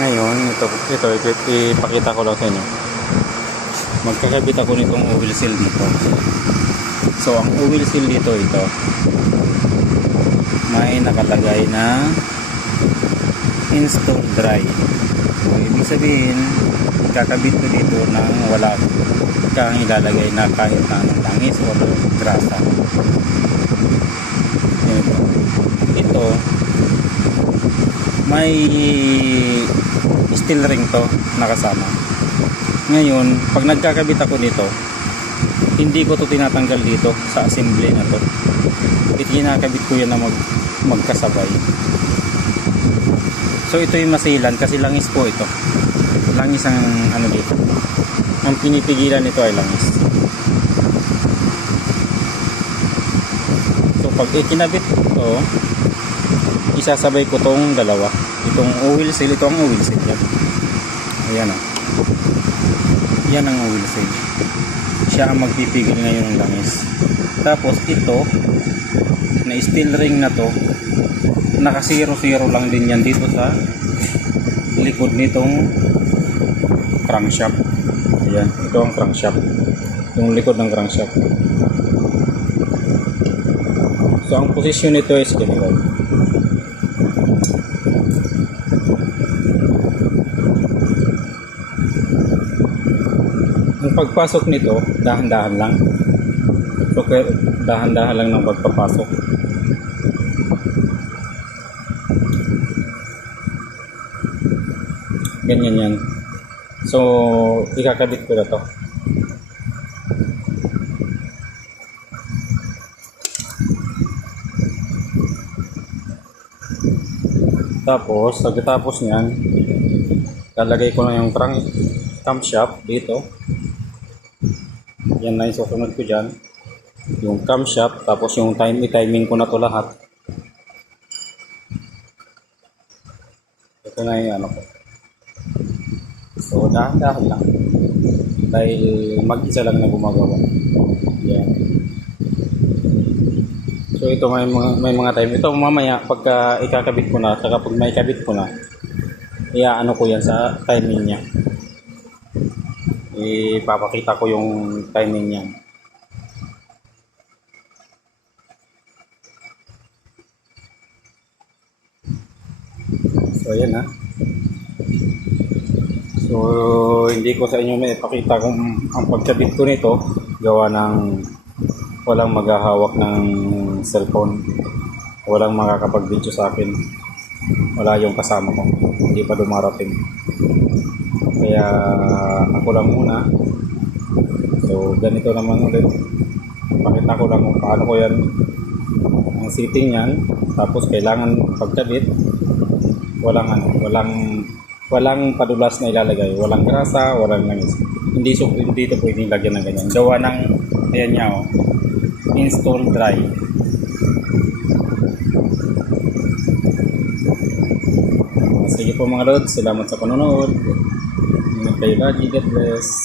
Ngayon, ito ipakita ko lang sa inyo. Magkakabit ako nitong oil seal dito. So, ang oil seal dito, ito may nakalagay na install dry. So, ibig sabihin, kakabit ko dito nang wala kang ilalagay na kahit na anong langis o grasa. Ito may steel ring to nakasama. Ngayon, pag nagkakabit ako nito, hindi ko to tinatanggal dito sa assembly na to. Kinakabit ko yan na magkasabay. So ito yung masilan kasi langis po ito. Langis ang ano dito. Ang pinipigilan nito ay langis. So pag ikinabit ito, isasabay ko tong dalawa. Itong oil seal, ito ang oil seal yan. Ayan o. Yan ang oil seal. Siya ang magpipigil ngayon ng langis. Tapos ito, na steel ring na to, naka 0-0 lang din yan dito sa likod nitong crankshaft. Ayan, ito ang crankshaft. Yung likod ng crankshaft. So ang posisyon nito is ganito. Ang pagpasok nito, dahan-dahan lang. So dahan-dahan lang ng pagpapasok. Ganyan yan. So ikakabit ko na to. Tapos pagkatapos niyan, lalagay ko na yung camshaft dito. Yan na yung susunod ko dyan. Yung camshaft, tapos yung timing ko na to lahat. Ito na yung ano ko. So dahan-dahan lang. Dahil mag-isa lang na gumagawa. Yan. So ito may mga time. Ito mamaya pagka ikakabit ko na, saka pag may kabit ko na, ano ko yan sa timing niya. Ipapakita ko yung timing niya. So ayan ha. So hindi ko sa inyo may ipakita kung ang pagkabit ko nito gawa ng walang maghahawak ng cellphone, walang makakapag-video sa akin, wala yung kasama ko, hindi pa dumarating, kaya ako lang muna. So ganito naman ulit, pakita ko lang kung paano ko yan ang setting yan. Tapos kailangan pagkabit walang padulas na ilalagay, walang grasa, walang langis. Hindi ito pwedeng lagyan ng ganyan, gawa ng ayan niya oh, install dry. Sige po mga lods, salamat sa panonood. Ingat kayo lagi, God bless.